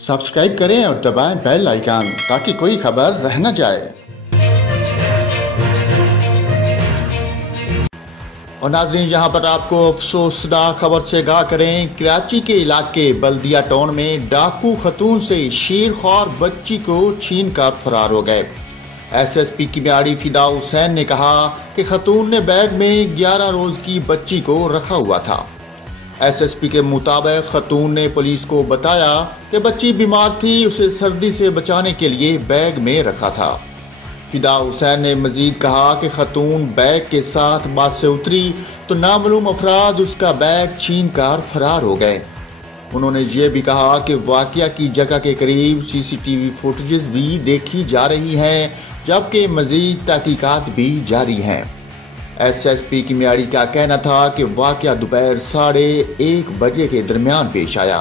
Subscribe करें और दबाएं बेल आइकन ताकि कोई खबर रह न जाए। और नाज़रीन, यहाँ पर आपको अफसोसनाक खबर से आगाह करें। कराची के इलाके बल्दिया टाउन में डाकू खतून से शेरख्वार बच्ची को छीन कर फरार हो गए। SSP की म्यारी फिदा हुसैन ने कहा कि खतून ने बैग में 11 रोज की बच्ची को रखा हुआ था। SSP के मुताबिक खतून ने पुलिस को बताया कि बच्ची बीमार थी, उसे सर्दी से बचाने के लिए बैग में रखा था। फिदा हुसैन ने मजीद कहा कि खतून बैग के साथ बस से उतरी तो नामालूम अफराद उसका बैग छीन कर फरार हो गए। उन्होंने ये भी कहा कि वाकया की जगह के करीब CCTV फुटेजेस भी देखी जा रही हैं, जबकि मजीद तहकीकात भी जारी हैं। SSP की म्यारी का कहना था कि वाकया दोपहर 1:30 बजे के दरमियान पेश आया।